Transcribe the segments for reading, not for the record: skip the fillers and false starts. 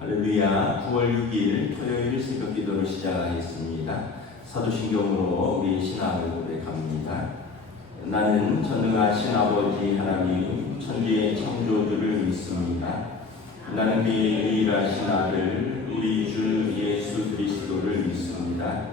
할렐루야. 9월 6일 토요일 새벽 기도를 시작하겠습니다. 사도신경으로 우리 신앙을 고백합니다. 나는 전능하신 아버지 하나님 천지의 창조주를 믿습니다. 나는 그의 유일하신 아들 우리 주 예수 그리스도를 믿습니다.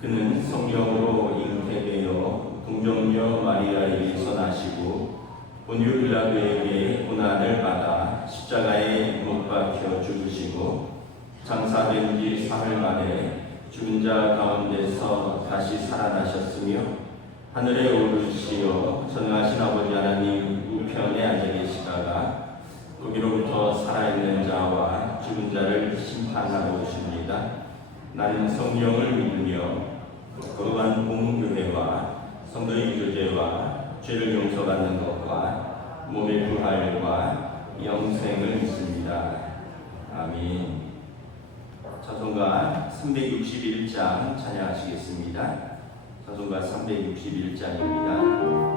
그는 성령으로 잉태되어 동정녀 마리아에게서 나시고 본유 빌라도에게 고난을 받아 십자가에 못 박혀 죽으시고 장사된 지 사흘 만에 죽은 자 가운데서 다시 살아나셨으며 하늘에 오르시어 전능하신 아버지 하나님 우편에 앉아 계시다가 거기로부터 살아있는 자와 죽은 자를 심판하러 오십니다. 나는 성령을 믿으며 거룩한 공교회와 성도의 교제와 죄를 용서받는 것과 몸의 부활과 영생을 믿습니다. 아멘. 찬송가 361장 찬양하시겠습니다. 찬송가 361장입니다.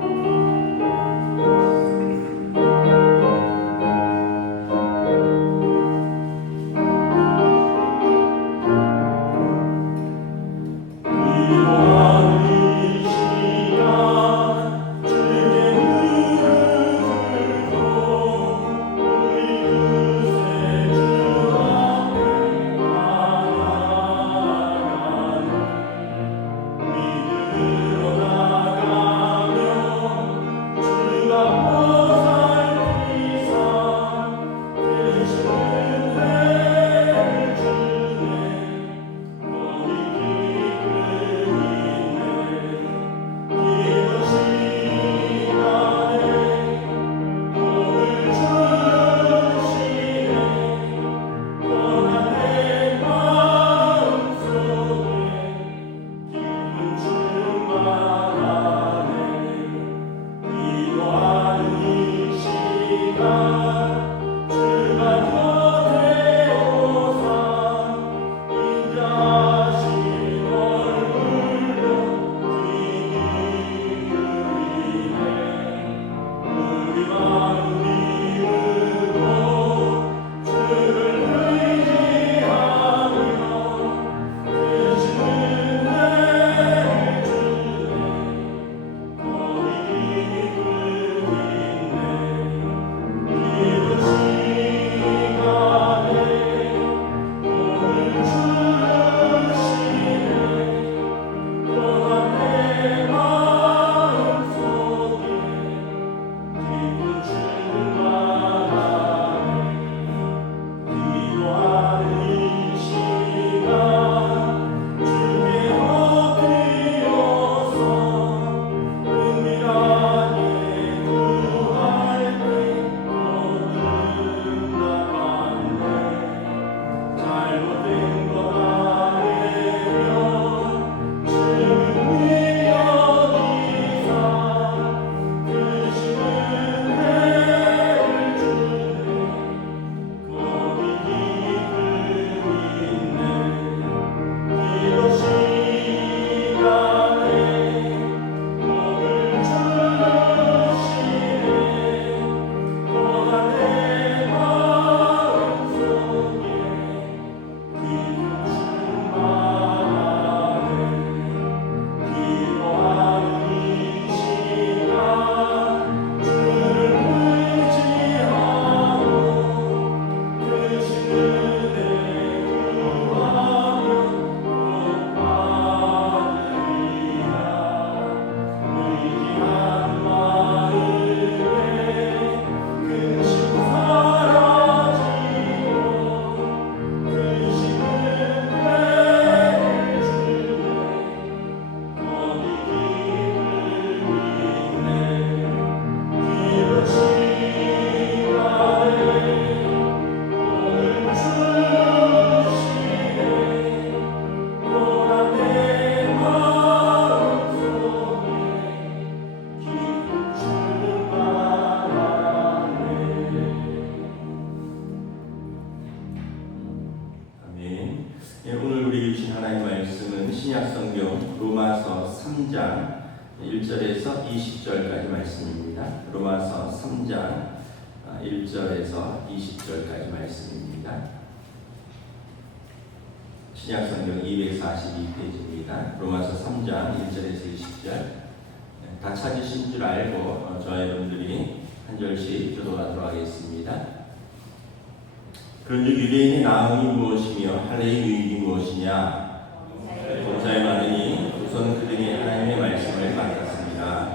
신약성경 로마서 3장 1절에서 20절까지 말씀입니다. 로마서 3장 1절에서 20절까지 말씀입니다. 신약성경 242페이지입니다. 로마서 3장 1절에서 20절. 다 찾으신 줄 알고 저와 여러분들이 한 절씩 교도하도록 하겠습니다. 그런즉 유대인의 나음이 무엇이며 할례의 유익이 무엇이냐? 범사에 많으니 우선 그들이 하나님의 말씀을 맡았습니다.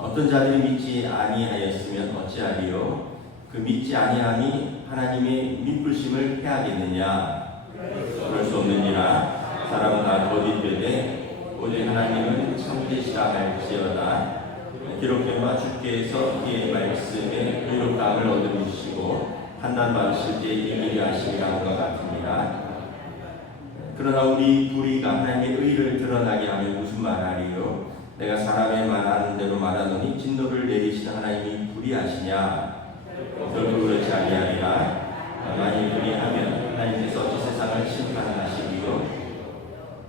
어떤 자들이 믿지 아니하였으면 어찌하리요? 그 믿지 아니함이 하나님의 믿부심을 해하겠느냐? 그럴 수 없느니라. 사람은 다 거짓되되 오직 하나님은 참되시라 할지어다. 기록된 바 주께서 그의 말씀에 의롭다함을 얻으시고 판단받으실 때 이기리 하시리라 한것 같습니다. 그러나 우리 불의가 하나님의 의를 드러나게 하면 무슨 말하리요? 내가 사람의 말하는 대로 말하노니 진노를 내리시는 하나님이 불의하시냐? 결코 그렇지 아니하리라. 만일 불의하면 하나님께서 어찌 세상을 심판하시리요?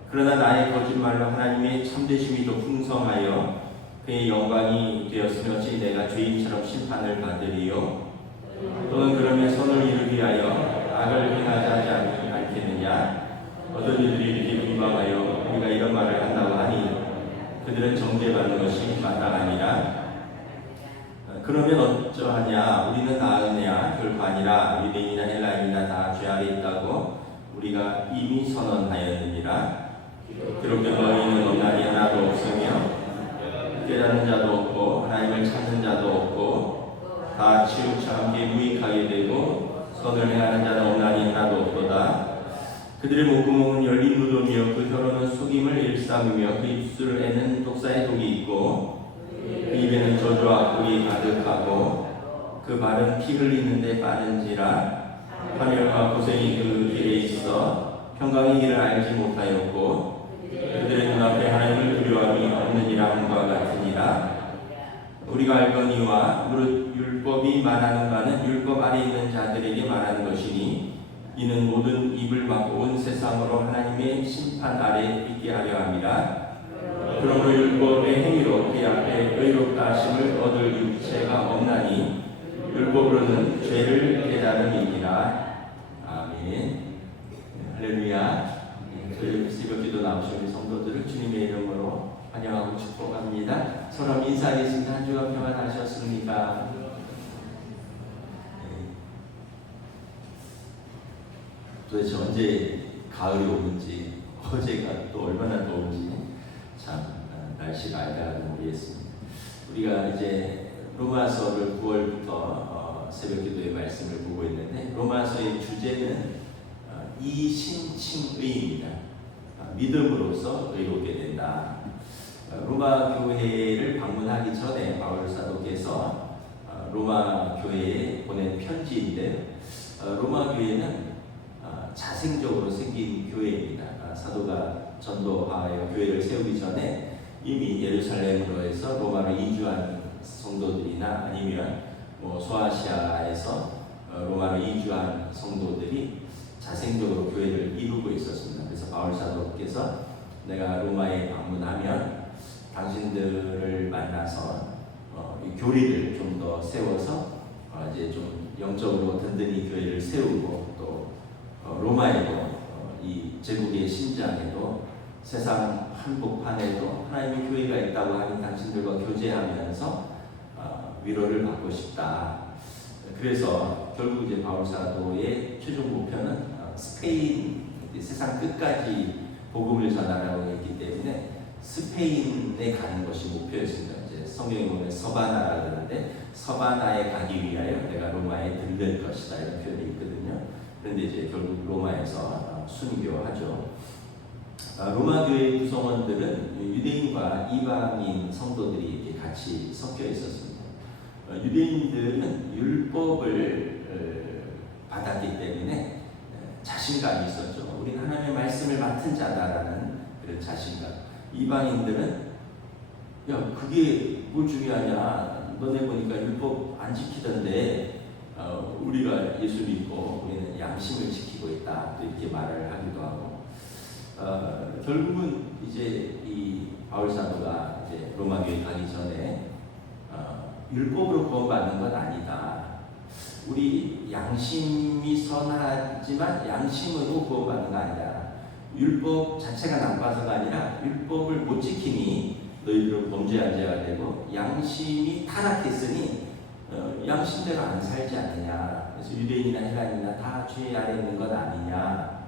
그러나 나의 거짓말로 하나님의 참되심이 더 풍성하여 그의 영광이 되었으면 어찌 내가 죄인처럼 심판을 받으리요? 또는 그러면 선을 이루기 위하여 악을 행하지 않겠느냐? 어떤 이들이 이렇게 비방하여 우리가 이런 말을 한다고 하니 그들은 정죄받는 것이 마땅하니라. 그러면 어쩌하냐? 우리는 나으냐? 결코 아니라 유대인이나 헬라인이나 다 죄 아래 있다고 우리가 이미 선언하였느니라. 기록된 너희는 없나니 하나도 없으며 깨닫는 자도 없고 하나님을 찾는 자도 없고 다 치우쳐 함께 무익하게 되고 선을 행하는 자는 없나니 하나도 없도다. 그들의 목구멍은 열린 무덤이요 그 혀로는 속임을 일삼으며 그 입술에는 독사의 독이 있고 그 입에는 저주와 악독이 가득하고 그 발은 피 흘리는데 빠른지라. 환멸과 고생이 그 길에 있어 평강의 길을 알지 못하였고 그들의 눈앞에 하나님을 두려워함이 없느니라 함과 같으니라. 우리가 알거니와 무릇 율법이 말하는 바는 율법 아래 있는 자들에게 말하는 것이니 이는 모든 입을 막고 온 세상으로 하나님의 심판 아래 있게 하려 함이라. 그러므로 율법의 행위로 그 앞에 의롭다 하심을 얻을 육체가 없나니 율법으로는 죄를 깨달음이니라. 아멘. 할렐루야. 저희 새벽기도 나오신 우리 성도들을 주님의 이름으로 환영하고 축복합니다. 서로 인사하겠습니다. 한 주간 평안하셨습니까? 도대체 언제 가을이 오는지, 어제가 또 얼마나 더운지 참 날씨가 알다가도 모르겠습니다. 우리가 이제 로마서를 9월부터 새벽기도의 말씀을 보고 있는데 로마서의 주제는 이신칭의입니다. 믿음으로써 의롭게 된다. 로마 교회를 방문하기 전에 바울 사도께서 로마 교회에 보낸 편지인데 로마 교회는 자생적으로 생긴 교회입니다. 사도가 전도하여 교회를 세우기 전에 이미 예루살렘으로 해서 로마로 이주한 성도들이나 아니면 소아시아에서 로마로 이주한 성도들이 자생적으로 교회를 이루고 있었습니다. 그래서 바울 사도께서 내가 로마에 방문하면 당신들을 만나서 교리를 좀 더 세워서 이제 좀 영적으로 든든히 교회를 세우고 또 로마에도 이 제국의 심장에도 세상 한복판에도 하나님의 교회가 있다고 하는 당신들과 교제하면서 위로를 받고 싶다. 그래서 결국 이제 바울 사도의 최종 목표는 스페인, 세상 끝까지 복음을 전하라고 했기 때문에 스페인에 가는 것이 목표였습니다. 이제 성경에 보면 서바나라 그러는데 서바나에 가기 위하여 내가 로마에 들릴 것이다 이런 표현이 있거든요. 그런데 이제 결국 로마에서 순교하죠. 로마 교회 구성원들은 유대인과 이방인 성도들이 이렇게 같이 섞여 있었습니다. 유대인들은 율법을 받았기 때문에 자신감이 있었죠. 우리는 하나님의 말씀을 맡은 자다라는 그런 자신감. 이방인들은 야 그게 뭘 중요하냐? 너네 보니까 율법 안 지키던데 우리가 예수 믿고 우리는 양심을 지키고 있다. 또 이렇게 말을 하기도 하고 결국은 이제 이 바울 사도가 이제 로마 교회 가기 전에 율법으로 구원받는 건 아니다. 우리 양심이 선하지만 양심으로 구원받는 거 아니야. 율법 자체가 나빠서가 아니라 율법을 못 지키니 너희들은 범죄한 자가 되고 양심이 타락했으니 양심대로 안 살지 않느냐. 그래서 유대인이나 헬라인이나 다 죄 아래 있는 것 아니냐.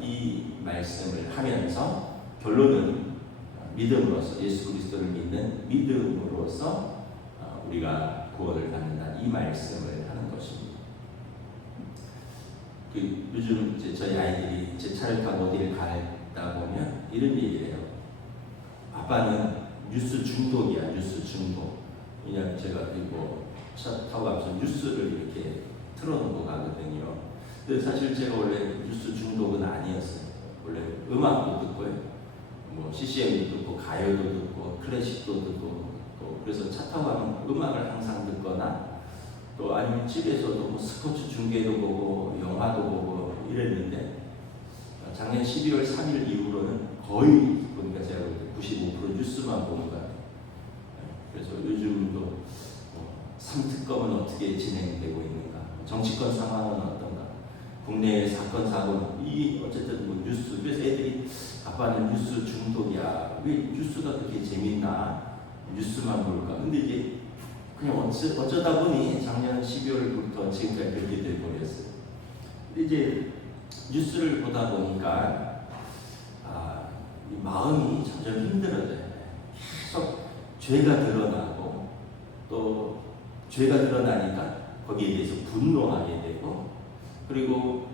이 말씀을 하면서 결론은 믿음으로써 예수 그리스도를 믿는 믿음으로써 우리가 구원을 받는다. 이 말씀을 하는 것입니다. 요즘 이제 저희 아이들이 제 차를 타고 어디를 가다 보면 이런 얘기를 해요. 아빠는 뉴스 중독이야. 뉴스 중독. 그냥 제가 차 타고 가면서 뉴스를 이렇게 틀어놓고 가거든요. 근데 사실 제가 원래 뉴스 중독은 아니었어요. 원래 음악도 듣고요. CCM도 듣고 가요도 듣고 클래식도 듣고 그래서 차 타고 가면 음악을 항상 듣거나 또 아니면 집에서도 스포츠 중계도 보고 영화도 보고 이랬는데 작년 12월 3일 이후로는 거의 보니까 제가 볼 때 95% 뉴스만 보는 것 같아요. 그래서 요즘도 3특검은 어떻게 진행되고 있는가, 정치권 상황은 어떤가, 국내 사건 사고는 이 어쨌든 뉴스. 그래서 애들이 아빠는 뉴스 중독이야. 왜 뉴스가 그렇게 재밌나? 뉴스만 볼까? 근데 이게 그냥 어쩌다 보니 작년 12월부터 지금까지 그렇게 돼버렸어요. 근데 이제 뉴스를 보다 보니까 이 마음이 점점 힘들어져요. 계속 죄가 드러나고 또 죄가 드러나니까 거기에 대해서 분노하게 되고 그리고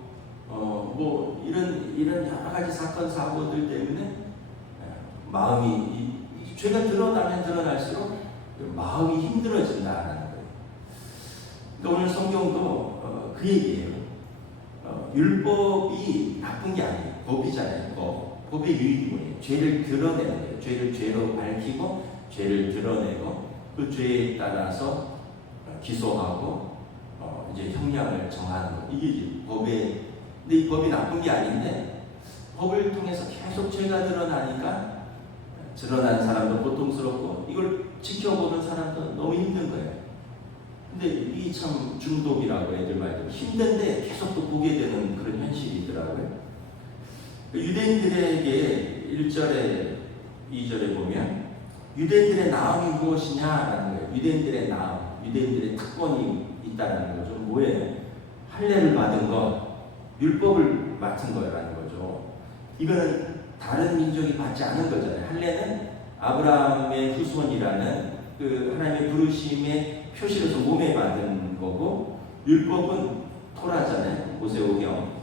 이런 여러 가지 사건 사고들 때문에 마음이 죄가 드러나면 드러날수록 마음이 힘들어진다는 거예요. 그러니까 오늘 성경도 그 얘기예요. 율법이 나쁜 게 아니에요. 법이잖아요. 법의 유익이 뭐예요? 죄를 드러내는 거예요. 죄를 죄로 밝히고 죄를 드러내고 그 죄에 따라서 기소하고 이제 형량을 정하는 거. 이게 법의. 근데 이 법이 나쁜 게 아닌데 법을 통해서 계속 죄가 드러나니까 드러난 사람도 고통스럽고 이걸 지켜보는 사람도 너무 힘든 거예요. 근데 이게 참 중독이라고 애들 말대로 힘든데 계속 또 보게 되는 그런 현실이 있더라고요. 유대인들에게 1절에 2절에 보면 유대인들의 나음이 무엇이냐라는 거예요. 유대인들의 나음, 유대인들의 특권이 있다는 거죠. 뭐예요? 할례를 받은 것, 율법을 맡은 거라는 거죠. 이거는 다른 민족이 받지 않은 거잖아요. 할례는 아브라함의 후손이라는 그 하나님의 부르심의 표시로서 몸에 받은 거고 율법은 토라잖아요. 모세오경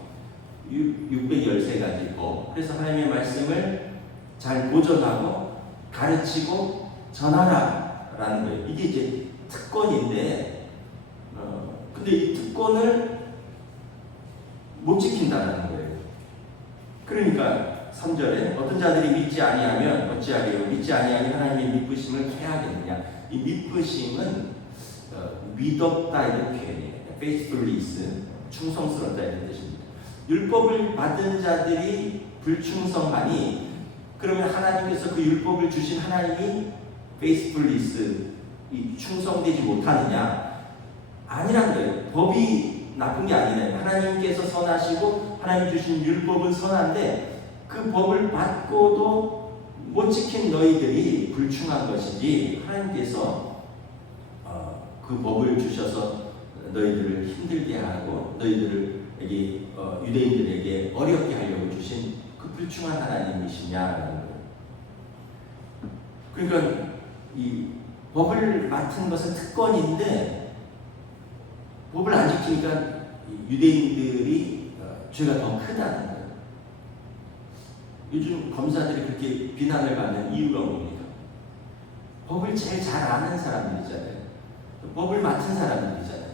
613가지 법. 그래서 하나님의 말씀을 잘 보존하고 가르치고 전하라라는 거예요. 이게 이제 특권인데 근데 이 특권을 못 지킨다는 거예요. 그러니까 3절에 어떤 자들이 믿지 아니하면 어찌하리요? 믿지 아니하니 하나님의 미쁘심을 해야겠느냐? 이 미쁘심은 믿었다 이런 표현이에요. faithfulness, 충성스럽다 이런 뜻입니다. 율법을 받은 자들이 불충성하니 그러면 하나님께서 그 율법을 주신 하나님이 faithfulness, 이 충성되지 못하느냐? 아니란 거예요. 법이 나쁜 게 아니네. 하나님께서 선하시고 하나님 주신 율법은 선한데 그 법을 받고도 못 지킨 너희들이 불충한 것이지 하나님께서 그 법을 주셔서 너희들을 힘들게 하고 너희들에게 유대인들에게 어렵게 하려고 주신 그 불충한 하나님이시냐라는 거예요. 그러니까 이 법을 맡은 것은 특권인데 법을 안 지키니까 유대인들이 죄가 더 크다는 거예요. 요즘 검사들이 그렇게 비난을 받는 이유가 뭡니까? 법을 제일 잘 아는 사람들이잖아요. 법을 맡은 사람들이잖아요.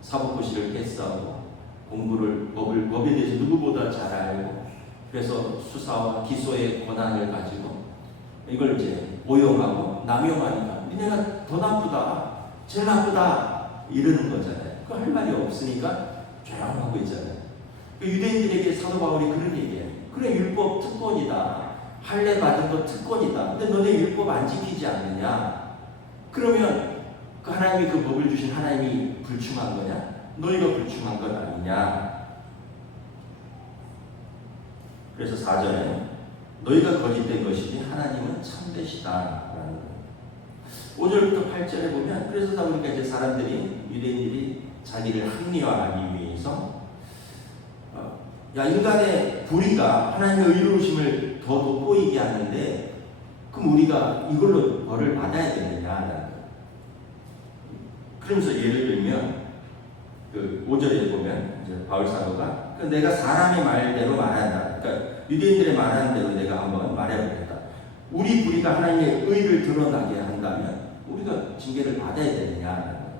사법고시를 패스하고 법에 대해서 누구보다 잘 알고 그래서 수사와 기소의 권한을 가지고 이걸 이제 오용하고 남용하니까 니네가 더 나쁘다, 제일 나쁘다 이러는 거잖아요. 그 할 말이 없으니까 조용하고 있잖아요. 유대인들에게 사도 바울이 그런 얘기예요. 그래 율법 특권이다. 할례 받은 거 특권이다. 근데 너네 율법 안 지키지 않느냐? 그러면 그 하나님이 그 법을 주신 하나님이 불충한 거냐? 너희가 불충한 것 아니냐? 그래서 4절에 너희가 거짓된 것이지 하나님은 참되시다 라는 거예요. 5절부터 8절에 보면 그래서 다 보니까 이제 사람들이 유대인들이 자기를 합리화하기 위해서 야 인간의 불의가 하나님의 의로우심을 더 돋보이게 하는데 그럼 우리가 이걸로 벌을 받아야 되느냐라는 거예요. 그러면서 예를 들면 그 5절에 보면 이제 바울 사도가 내가 사람의 말대로 말한다. 그러니까 유대인들의 말하는 대로 내가 한번 말해보겠다. 우리 불의가 하나님의 의를 드러나게 한다면 우리가 징계를 받아야 되느냐.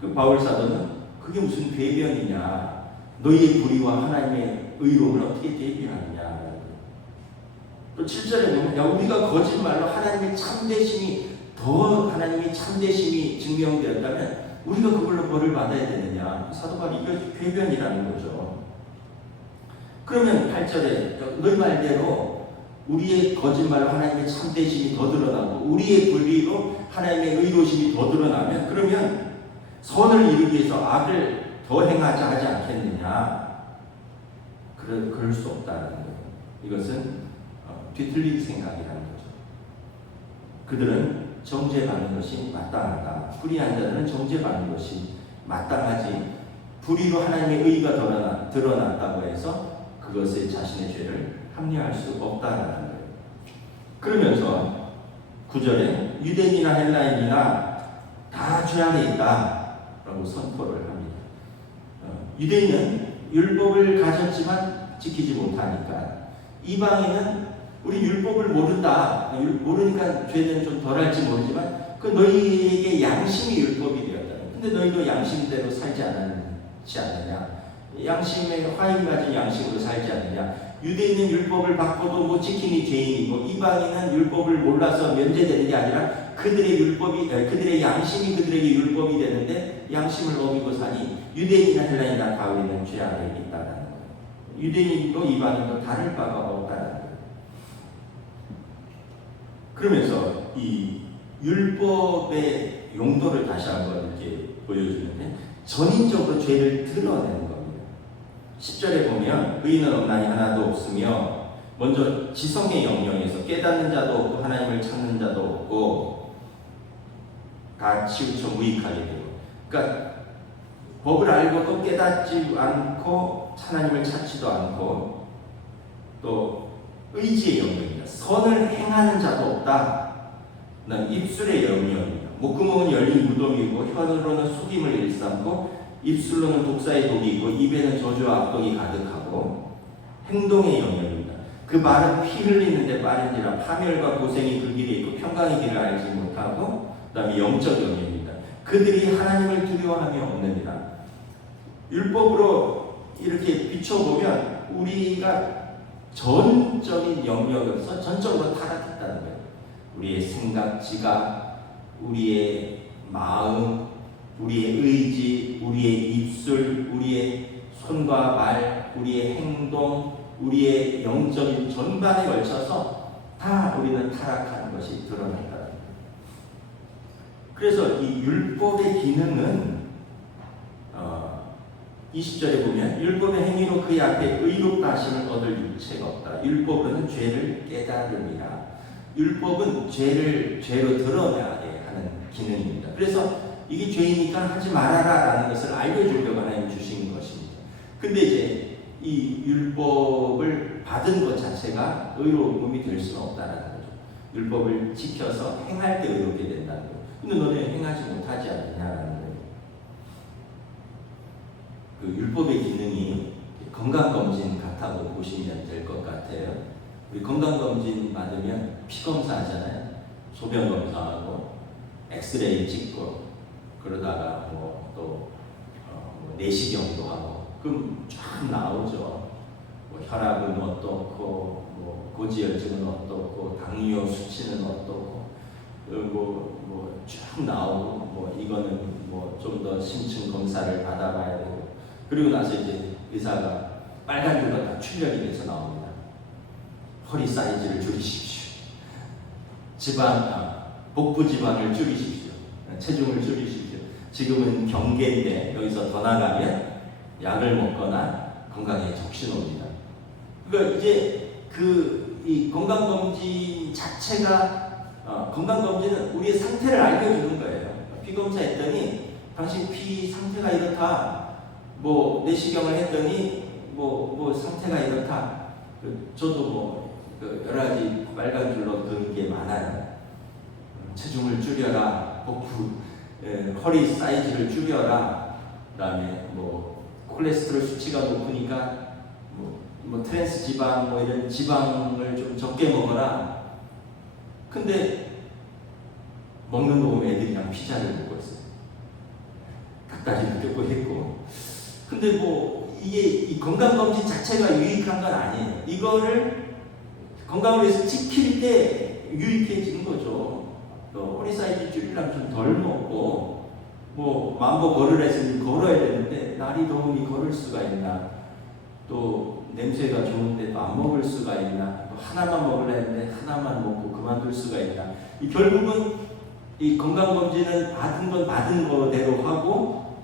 그 바울 사도는 그게 무슨 대변이냐. 너희의 불의와 하나님의 의로움을 어떻게 대비하느냐. 또 7절에 보면 야 우리가 거짓말로 하나님의 참되심이 증명되었다면 우리가 그걸로 벌을 받아야 되느냐. 사도 바울이 이거 궤변이라는 거죠. 그러면 8절에 너희 말대로 우리의 거짓말로 하나님의 참되심이 더 드러나고 우리의 불의로 하나님의 의로심이 더 드러나면 그러면 선을 이루기 위해서 악을 더 행하자 하지 않겠느냐. 그럴 수 없다는 거예요. 이것은 뒤틀린 생각이라는 거죠. 그들은 정죄받는 것이 마땅하다. 불의한 자들은 정죄받는 것이 마땅하지. 불의로 하나님의 의가 드러났다고 해서 그것에 자신의 죄를 합리화할 수 없다는 거예요. 그러면서 9절에 유대인이나 헬라인이나 다 죄 안에 있다라고 선포를 합니다. 유대인은 율법을 가졌지만 지키지 못하니까 이방인은 우리 율법을 모르니까 죄는 좀 덜할지 모르지만 그 너희에게 양심이 율법이 되었다. 근데 너희도 양심대로 살지 않느냐? 양심의 화인 가진 양심으로 살지 않느냐? 유대인은 율법을 받고도 못 지키니 죄인이고 이방인은 율법을 몰라서 면제되는 게 아니라 그들의 양심이 그들에게 율법이 되는데 양심을 어기고 사니 유대인이나 헬라인이나 다 우리는 죄 아래 있다라는 거예요. 유대인도 이방인도 다를 바가 없다는 거예요. 그러면서 이 율법의 용도를 다시 한번 이렇게 보여주는데 전인적으로 죄를 드러내는 겁니다. 10절에 보면 의인은 없나니 하나도 없으며 먼저 지성의 영역에서 깨닫는 자도 없고 하나님을 찾는 자도 없고 다 치우쳐 무익하게 되고 그러니까 법을 알고도 깨닫지 않고 하나님을 찾지도 않고 또 의지의 영역입니다. 선을 행하는 자도 없다. 입술의 영역입니다. 목구멍은 열린 무덤이고 혀로는 속임을 일삼고 입술로는 독사의 독이 있고 입에는 저주와 악독이 가득하고 행동의 영역입니다. 그 말은 피 흘리는데 빠른지라 파멸과 고생이 그 길에 있고 평강의 길을 알지 못하고 그 다음에 영적 영역입니다. 그들이 하나님을 두려워함이 없느니라. 율법으로 이렇게 비춰보면 우리가 전적인 영역에서 전적으로 타락했다는 거예요. 우리의 생각, 지각, 우리의 마음, 우리의 의지, 우리의 입술, 우리의 손과 말, 우리의 행동, 우리의 영적인 전반에 걸쳐서 다 우리는 타락하는 것이 드러난다. 그래서 이 율법의 기능은 20절에 보면 율법의 행위로 그의 앞에 의롭다 하심을 얻을 유체가 없다. 율법으로는 죄를 깨달음이라. 율법은 죄를 죄로 드러나게 하는 기능입니다. 그래서 이게 죄이니까 하지 말아라라는 것을 알려주려고 하나님 주신 것입니다. 근데 이제 이 율법을 받은 것 자체가 의로움이 될 수는 없다는 거죠. 율법을 지켜서 행할 때 의롭게 된다는 거예요. 근데 너네 행하지 못하지 않느냐라는 거예요. 그 율법의 기능이 건강검진 같다고 보시면 될 것 같아요. 우리 건강검진 받으면 피검사 하잖아요. 소변 검사하고 엑스레이 찍고 그러다가 또 내시경도 하고 그럼 쫙 나오죠. 혈압은 어떻고 고지혈증은 어떻고 당뇨 수치는 어떻고 쫙 나오고 이거는 좀 더 심층 검사를 받아봐야 되고 그리고 나서 이제 의사가 빨간 줄로 다 출력이 돼서 나옵니다. 허리 사이즈를 줄이십시오. 복부 지방을 줄이십시오. 체중을 줄이십시오. 지금은 경계인데 여기서 더 나가면 약을 먹거나 건강에 적신 옵니다. 그러니까 이제 이 건강검진 자체가 건강검진은 우리의 상태를 알려주는 거예요. 피 검사했더니 당신 피 상태가 이렇다. 뭐 내시경을 했더니 뭐 상태가 이렇다. 저도 여러 가지 빨간 줄로 든 게 많아요. 체중을 줄여라, 허리 사이즈를 줄여라, 그다음에 콜레스테롤 수치가 높으니까 트랜스 지방 이런 지방을 좀 적게 먹어라. 근데 먹는 거 보면 애들이랑 피자를 먹고 있어요. 닭다리도 뜯고 했고. 근데 이게 이 건강검진 자체가 유익한 건 아니에요. 이거를 건강을 위해서 지킬 때 유익해지는 거죠. 허리 사이즈 줄이려면 좀 덜 먹고, 만보 걸으라 했으니 걸어야 되는데, 날이 더우니 걸을 수가 있나, 또 냄새가 좋은데 또 안 먹을 수가 있나, 또 하나만 먹으려 했는데 하나만 먹고 그만둘 수가 있나. 결국은 이 건강검진은 받은 건 받은 거대로 하고,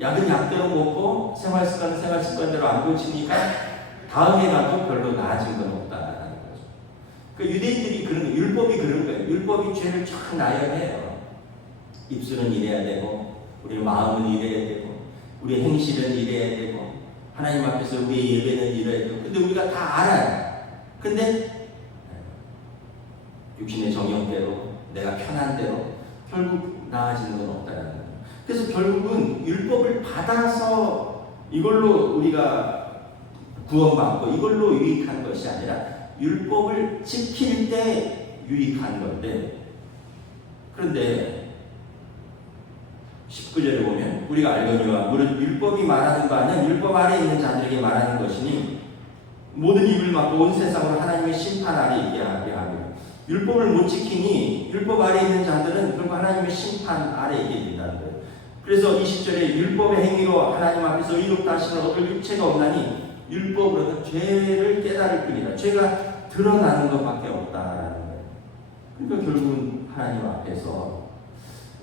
약은 약대로 먹고, 생활습관은 생활습관대로 안 고치니까 다음에 가도 별로 나아진 건 없다라는 거죠. 유대인들이 그런 거예요. 율법이 그런 거예요. 율법이 죄를 쫙 나열해요. 입술은 이래야 되고, 우리 마음은 이래야 되고, 우리 행실은 이래야 되고, 하나님 앞에서 우리의 예배는 이래야 되고. 근데 우리가 다 알아요. 근데 육신의 정욕대로, 내가 편한 대로 결국 나아지는 건 없다는 거예요. 그래서 결국은 율법을 받아서 이걸로 우리가 구원받고 이걸로 유익한 것이 아니라 율법을 지킬 때 유익한 건데, 그런데 19절에 보면 우리가 알거니와 무릇 율법이 말하는 바는 율법 아래 있는 자들에게 말하는 것이니 모든 입을 막고 온 세상으로 하나님의 심판 아래 있게 하게 하며, 율법을 못 지키니 율법 아래 있는 자들은 결국 하나님의 심판 아래 있게 된다는 거예요. 그래서 20절에 율법의 행위로 하나님 앞에서 의롭다 하시는 얻을 육체가 없나니 율법으로는 죄를 깨달을 뿐이다. 죄가 드러나는 것밖에 없다라는 거예요. 그러니까 결국은 하나님 앞에서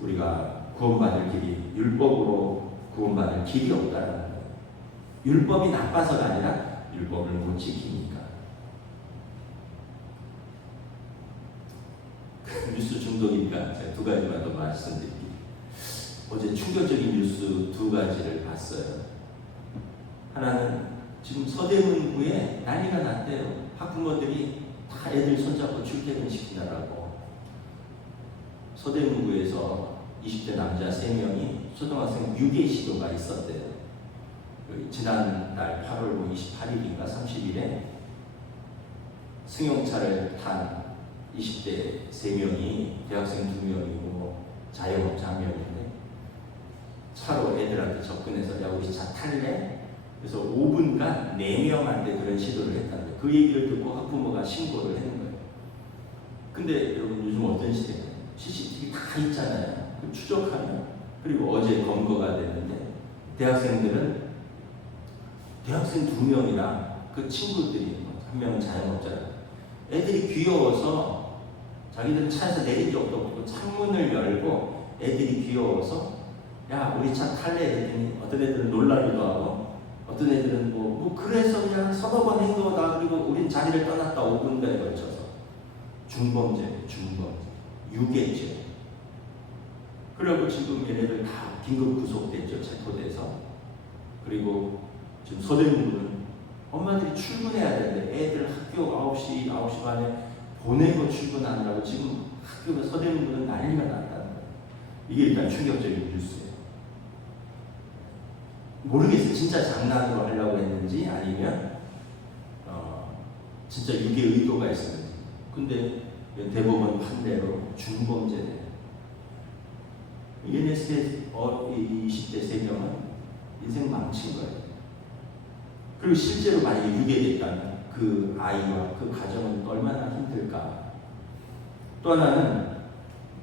우리가 구원받을 길이, 율법으로 구원받을 길이 없다라는 거예요. 율법이 나빠서가 아니라 율법을 못 지키니까. 뉴스 중독이니까 제가 두 가지만 더 말씀드릴게요. 어제 충격적인 뉴스 두 가지를 봤어요. 하나는 지금 서대문구에 난리가 났대요. 학부모들이 다 애들 손잡고 출퇴근시키느라고. 서대문구에서 20대 남자 3명이 초등학생 유괴 시도가 있었대요. 지난달 8월 28일인가 30일에 승용차를 탄 20대 3명이, 대학생 2명이고 자영업자 1명인데 차로 애들한테 접근해서 야 우리 차 탈래? 그래서 5분간 4명한테 그런 시도를 했다는 거예요. 그 얘기를 듣고 학부모가 신고를 했는 거예요. 근데 여러분 요즘 어떤 시대예요? CCTV 다 있잖아요. 추적하면. 그리고 어제 검거가 됐는데 대학생들은 대학생 2명이랑 그 친구들이, 한 명은 자영업자라, 애들이 귀여워서 자기들은 차에서 내린 적도 없고 창문을 열고 애들이 귀여워서 야 우리 차 탈래 했더니 어떤 애들은 놀라기도 하고 어떤 애들은 그래서 그냥 서너 번 행동하다 그리고 우린 자리를 떠났다 5분간에 걸쳐서 중범죄, 유괴죄. 그리고 지금 얘네들 다 긴급 구속됐죠. 체포돼서. 그리고 지금 서대문구는 엄마들이 출근해야 되는데 애들 학교 9시 반에 보내고 출근하느라고 지금 학교가 서대문구는 난리가 났다는 거예요. 이게 일단 충격적인 뉴스예요. 모르겠어요. 진짜 장난으로 하려고 했는지 아니면 진짜 유괴 의도가 있었는지. 근데 대법원 판례로 중범죄돼요. 얘네 20대 3명은 인생 망친 거예요. 그리고 실제로 만약에 유괴됐다면 그 아이와 그 가정은 얼마나 힘들까. 또 하나는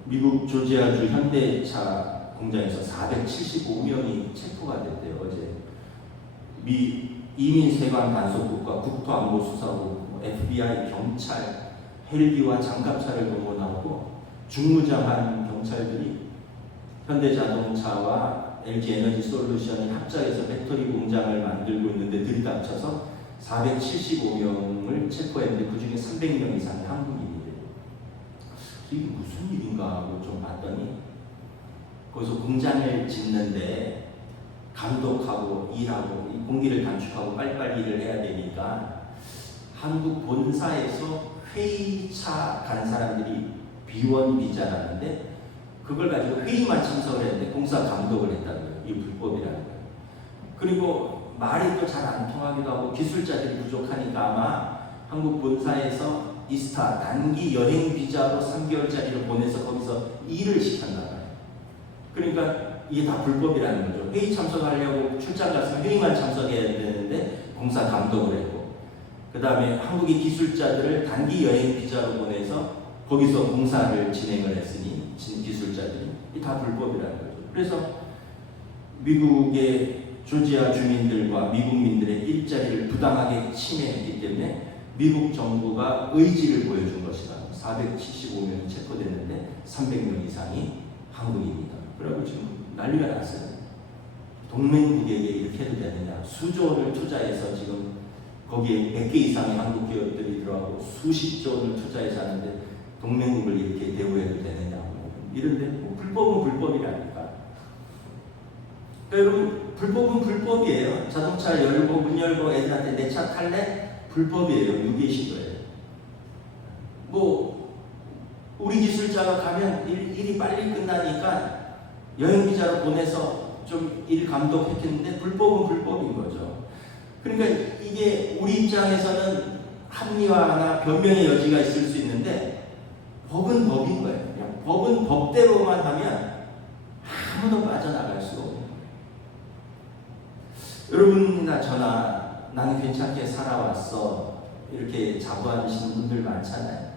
미국 조지아주 현대차 공장에서 475명이 체포가 됐대요. 어제 이민세관 단속국과 국토안보수사국, FBI, 경찰, 헬기와 장갑차를 동원하고 중무장한 경찰들이 현대자동차와 LG에너지솔루션이 합작해서 배터리 공장을 만들고 있는데 들이닥쳐서 475명을 체포했는데 그 중에 300명 이상이 한국인이래요. 이게 무슨 일인가 하고 좀 봤더니 거기서 공장을 짓는데 감독하고 일하고 공기를 단축하고 빨리빨리 일을 해야 되니까 한국 본사에서 회의차 간 사람들이 비원 비자라는데 그걸 가지고 회의만 참석을 했는데 공사 감독을 했다는 거예요. 이 불법이라는 거예요. 그리고 말이 또 잘 안 통하기도 하고 기술자들이 부족하니까 아마 한국 본사에서 이스타 단기 여행 비자로 3개월짜리를 보내서 거기서 일을 시켰나 봐요. 그러니까 이게 다 불법이라는 거죠. 회의 참석하려고 출장 갔으면 회의만 참석해야 되는데 공사 감독을 했고, 그 다음에 한국의 기술자들을 단기 여행 비자로 보내서 거기서 공사를 진행을 했으니 기술자들이 이게 다 불법이라는 거죠. 그래서 미국의 조지아 주민들과 미국민들의 일자리를 부당하게 침해했기 때문에 미국 정부가 의지를 보여준 것이다. 475명이 체포됐는데 300명 이상이 한국인이다. 그리고 지금 난리가 났어요. 동맹국에게 이렇게 해도 되느냐. 수조 원을 투자해서 지금 거기에 100개 이상의 한국 기업들이 들어가고 수십조 원을 투자해서 하는데 동맹국을 이렇게 대우해도 되느냐. 이런데 뭐 불법은 불법이라니까. 여러분, 불법은 불법이에요. 자동차 열고 문 열고 애들한테 내 차 탈래? 불법이에요. 유기신 거예요. 뭐 우리 기술자가 가면 일이 빨리 끝나니까 여행 비자로 보내서 좀 일 감독했겠는데 불법은 불법인 거죠. 그러니까 이게 우리 입장에서는 합리화나 변명의 여지가 있을 수 있는데 법은 법인 거예요. 그냥 법은 법대로만 하면 아무도 빠져나갈 수가 없는 거예요. 여러분이나 저나 나는 괜찮게 살아왔어 이렇게 자부하시는 분들 많잖아요.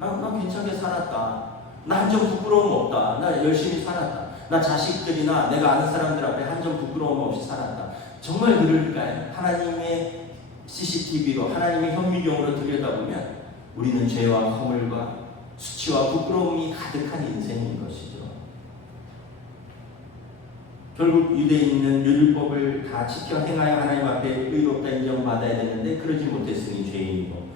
나 괜찮게 살았다. 나 한 점 부끄러움 없다. 나 열심히 살았다. 나 자식들이나 내가 아는 사람들 앞에 한 점 부끄러움 없이 살았다. 정말 그럴까요? 하나님의 CCTV로 하나님의 현미경으로 들여다보면 우리는 죄와 허물과 수치와 부끄러움이 가득한 인생인 것이죠. 결국 유대인은 율법을 다 지켜 행하여 하나님 앞에 의롭다 인정받아야 되는데 그러지 못했으니 죄인이고,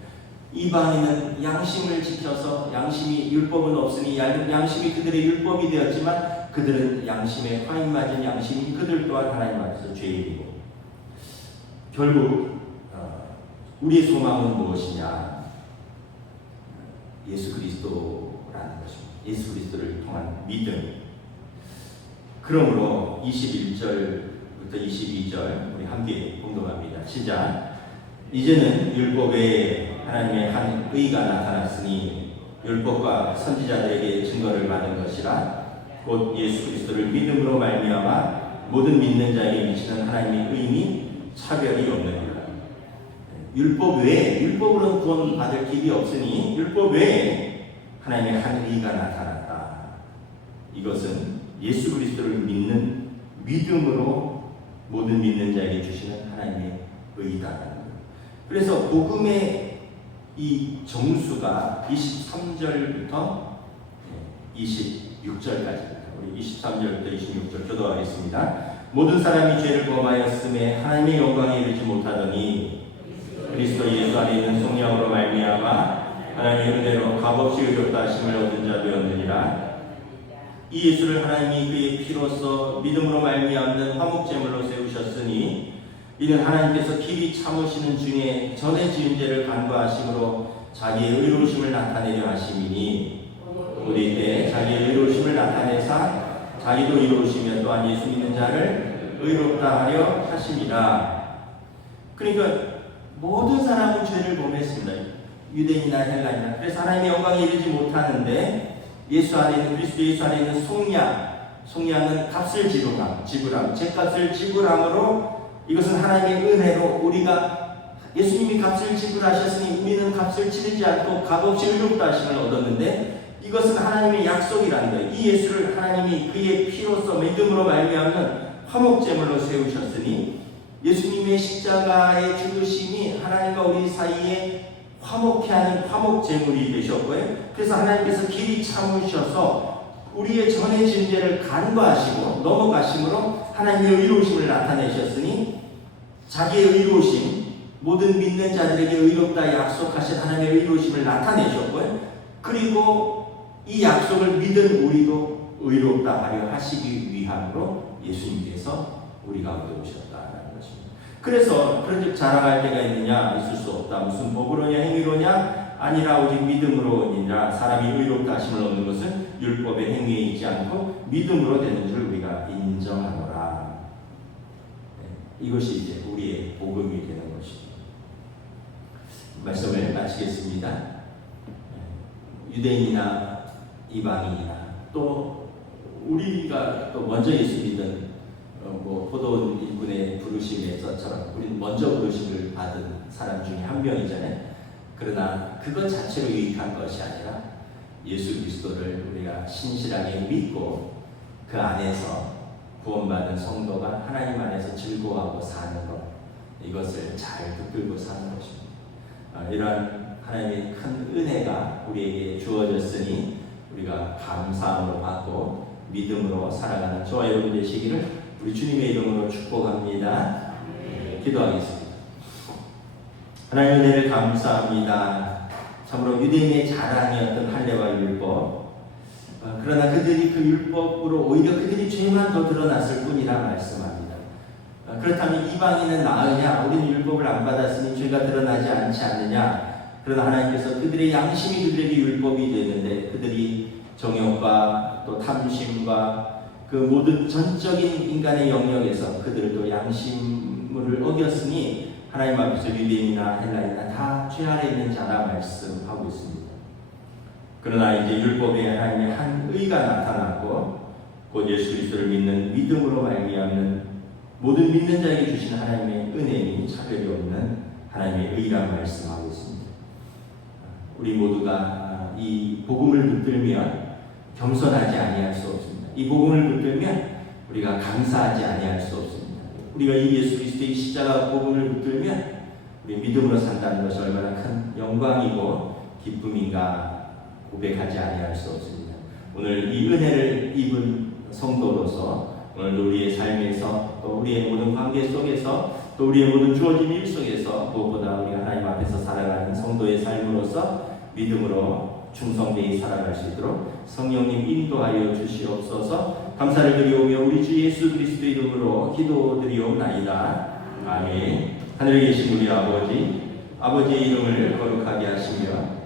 이방인은 양심을 지켜서 양심이 율법은 없으니 양심이 그들의 율법이 되었지만 그들은 양심에 화인 맞은 양심이 그들 또한 하나님 앞에서 죄인이고, 결국 우리의 소망은 무엇이냐? 예수 그리스도라는 것입니다. 예수 그리스도를 통한 믿음. 그러므로 21절부터 22절 우리 함께 공동합니다. 시작. 이제는 율법 외에 하나님의 한 의가 나타났으니 율법과 선지자들에게 증거를 받은 것이라 곧 예수 그리스도를 믿음으로 말미암아 모든 믿는 자에게 미치는 하나님의 의미 차별이 없느니라. 율법 외에, 율법으로는 구원받을 길이 없으니 율법 외에 하나님의 한 의가 나타났다. 이것은 예수 그리스도를 믿는 믿음으로 모든 믿는 자에게 주시는 하나님의 의다라는 거예요. 그래서 복음의 이 정수가 23절부터 26절까지입니다. 우리 23절부터 26절 교도하겠습니다. 모든 사람이 죄를 범하였음에 하나님의 영광에 이르지 못하더니 그리스도 예수 안에 있는 성령으로 말미암아 하나님의 은혜로 값없이 의롭다 하심을 얻은 자 되었느니라. 이 예수를 하나님이 그의 피로써 믿음으로 말미암는 화목제물로 세우셨으니 이는 하나님께서 길이 참으시는 중에 전에 지은 죄를 간과하심으로 자기의 의로우심을 나타내려 하심이니 우리 때 자기의 의로우심을 나타내사 자기도 의로우시며 또한 예수 믿는 자를 의롭다 하려 하심이라. 그러니까 모든 사람은 죄를 범했습니다. 유대인이나 헬라인이나. 그래서 하나님의 영광에 이르지 못하는데 예수 안에 있는 그리스도 예수 안에 있는 속량은 값을 지불함, 죄값을 지불함으로 이것은 하나님의 은혜로 우리가 예수님이 값을 지불하셨으니 우리는 값을 치르지 않고 값없이 의롭다 하심을 얻었는데 이것은 하나님의 약속이라는 거예요. 이 예수를 하나님이 그의 피로써 믿음으로 말미암는 화목제물로 세우셨으니 예수님의 십자가의 죽으심이 하나님과 우리 사이에 화목케 하는 화목제물이 되셨고요. 그래서 하나님께서 길이 참으셔서 우리의 전해진 죄를 간과하시고 넘어가심으로 하나님의 의로우심을 나타내셨으니 자기의 의로우심, 모든 믿는 자들에게 의롭다 약속하신 하나님의 의로우심을 나타내셨고요. 그리고 이 약속을 믿은 우리도 의롭다 하려 하시기 위함으로 예수님께서 우리 가운데 오셨다는 것입니다. 그래서 그런즉 자랑할 때가 있느냐? 있을 수 없다. 무슨 법으로냐 행위로냐? 아니라 오직 믿음으로니라. 사람이 의롭다 하심을 얻는 것은 율법의 행위에 있지 않고 믿음으로 되는 줄 우리가 인정하노라. 이것이 이제 우리의 복음이 되는 것입니다. 말씀을 마치겠습니다. 유대인이나 이방인이나 또 우리가 또 먼저 예수 믿은 포도원 일꾼의 부르심에서처럼 우리는 먼저 부르심을 받은 사람 중에 한 명이잖아요. 그러나 그것 자체로 유익한 것이 아니라 예수 그리스도를 우리가 신실하게 믿고 그 안에서 구원받은 성도가 하나님 안에서 즐거워하고 사는 것, 이것을 잘 붙들고 사는 것입니다. 이러한 하나님의 큰 은혜가 우리에게 주어졌으니 우리가 감사함으로 받고 믿음으로 살아가는 저와 여러분 되시기를 우리 주님의 이름으로 축복합니다. 기도하겠습니다. 하나님의 은혜를 감사합니다. 참으로 유대인의 자랑이었던 할례와 율법, 그러나 그들이 그 율법으로 오히려 그들이 죄만 더 드러났을 뿐이라 말씀합니다. 그렇다면 이방인은 나으냐? 우리는 율법을 안 받았으니 죄가 드러나지 않지 않느냐? 그러나 하나님께서 그들의 양심이 그들에게 율법이 되는데 그들이 정욕과 또 탐심과 그 모든 전적인 인간의 영역에서 그들을 또 양심을 어겼으니 하나님 앞에서 유대인이나 헬라인이나 다 죄 아래 있는 자라 말씀하고 있습니다. 그러나 이제 율법에 하나님의 한 의가 나타났고 곧 예수 그리스도를 믿는 믿음으로 말미암는 모든 믿는 자에게 주신 하나님의 은혜니 차별이 없는 하나님의 의라고 말씀하고 있습니다. 우리 모두가 이 복음을 붙들면 겸손하지 아니할 수 없습니다. 이 복음을 붙들면 우리가 감사하지 아니할 수 없습니다. 우리가 이 예수 그리스도의 십자가 복음을 붙들면 우리 믿음으로 산다는 것이 얼마나 큰 영광이고 기쁨인가 고백하지 아니할 수 없습니다. 오늘 이 은혜를 입은 성도로서 오늘 우리의 삶에서 또 우리의 모든 관계 속에서 또 우리의 모든 주어진 일 속에서 무엇보다 우리가 하나님 앞에서 살아가는 성도의 삶으로서 믿음으로 충성되이 살아갈 수 있도록 성령님 인도하여 주시옵소서. 감사를 드리오며 우리 주 예수 그리스도 이름으로 기도드리옵나이다. 아멘. 하늘에 계신 우리 아버지, 아버지의 이름을 거룩하게 하시며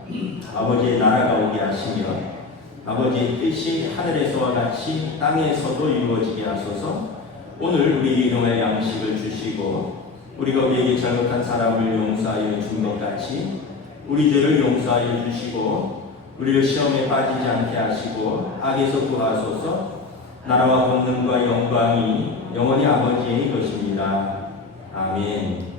아버지의 나라가 오게 하시며 아버지의 뜻이 하늘에서와 같이 땅에서도 이루어지게 하소서. 오늘 우리 일용할 양식을 주시고 우리가 우리에게 잘못한 사람을 용서하여 준 것 같이 우리 죄를 용서하여 주시고 우리를 시험에 빠지지 않게 하시고 악에서 구하소서. 나라와 권능과 영광이 영원히 아버지의 것입니다. 아멘.